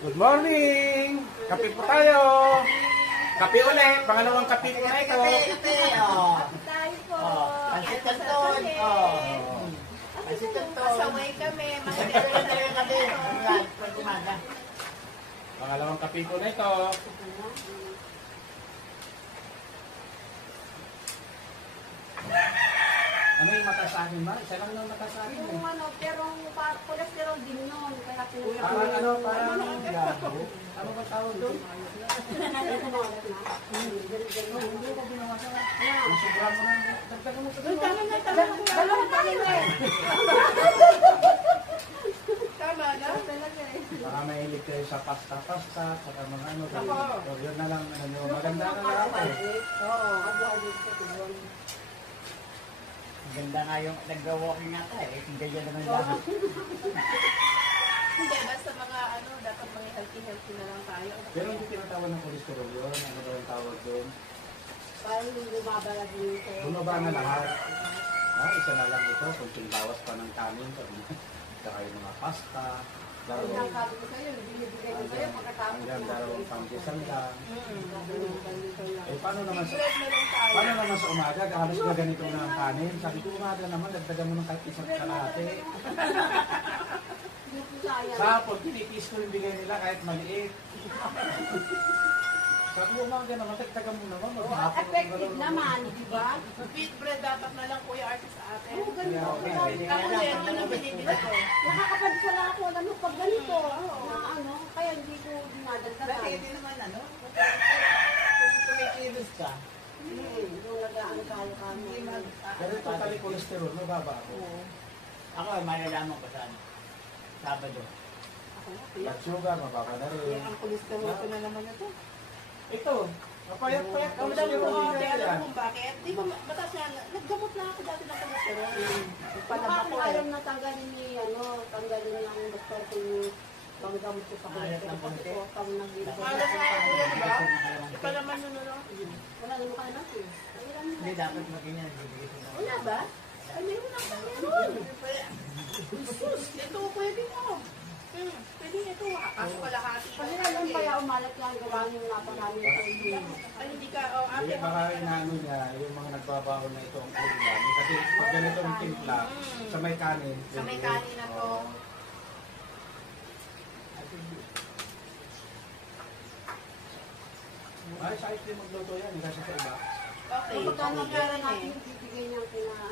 Good morning! Kape po tayo! Kape ulit! Pangalawang kape ko na ito! Kape, oh. Tayo po. Pansit Canton, oh. Pansit Canton. Pasaway kami. Dali yung kape. Yan, pag umaga. Pangalawang kape ko na ito! Ano yung mata sa akin ba? Isa lang na mata sa akin Yung eh. ano, pero cholesterol din nun. Kaya po. Parang ano, parang gago. Ano ba tawag doon? Hindi ko binawasan. Yung sobra mo na. Dagdagan mo sa doon. Dalawang tayo eh. Tama na? Baka mahilig kayo sa pasta-pasta, saka mga ano. So, yun na lang. Ano, maganda na lang ako eh. Ganda nga yung nag-walking nga tayo. Eh, ganyan naman lang. Hindi, basta mga ano, dapat mga healthy na lang tayo. Pero hindi tinatawag ng kolesterol yun. Ano ba yung tawag doon? Parang lumabalag yung Bumaba na lahat. Isa na lang ito. Kunting bawas pa ng kanin. Saka yung mga pasta. Ang sabi ko sa'yo, binibigay ko sa'yo pagkatapos. Hanggang dalawang pampisan lang. Eh, paano naman sa... Bread na lang tayo. Paano naman sa umaga? Halos ba ganito na ang kanin? Sabi ko umaga naman, dagdagan mo ng kahit isang kalahati. Sa hapon, pinipis ko yung bigay nila kahit maliit. Sabi ko umaga naman, dagdagan mo naman. Effective naman, di ba? Wheat bread dapat na lang kuya artist sa atin. Oo, ganito. Ako din, yun ang binibili ko. Nakakapagsala ako ano pag ganito. Na ano, kaya hindi ko Dati dinadagdagan. hindi naman ano. Kung kumikilos ka. Yung nag-ano tayo kami. Pero ito tali kolesterol, mababa ako. Ako, malalaman ko saan. Sabado. Blood sugar, mababa na rin. Ang kolesterol ko na naman ito. Ito, mapayat-payat Ang ang dami ko kolesterol ate, nila alam yan. mo kung bakit? Di ba mataas yan? Naggamot na ako dati ng kolesterol. Palaba ko ayaw na tanggalin ni ano, tanggalin ng doktor ko yung panggamot ko sa Ayat ng kolesterol. Kasi konti. po, pag nag-iba. Alam mo ako yan, di ba? Ipalaman nyo na lang. Wala naman ka na. Hindi dapat maging yan. Wala ba? Ay, meron ako meron. Sus, ito pwede mo. Pwede ito. Ako kalahati. Kasi nalang kaya umalat lang gawa yung napakamin sa inyo. Ay, hindi ka, ate. Hindi, baka inaano niya, yung mga nagbabaho na ito ang ulam. Kasi pag ganito ang timpla, sa may kanin. Sa may kanin na to. Ay, sa ice cream magluto yan, kasi sa iba. Okay. Kapag ka Okay. nagkara natin, bibigay niya kina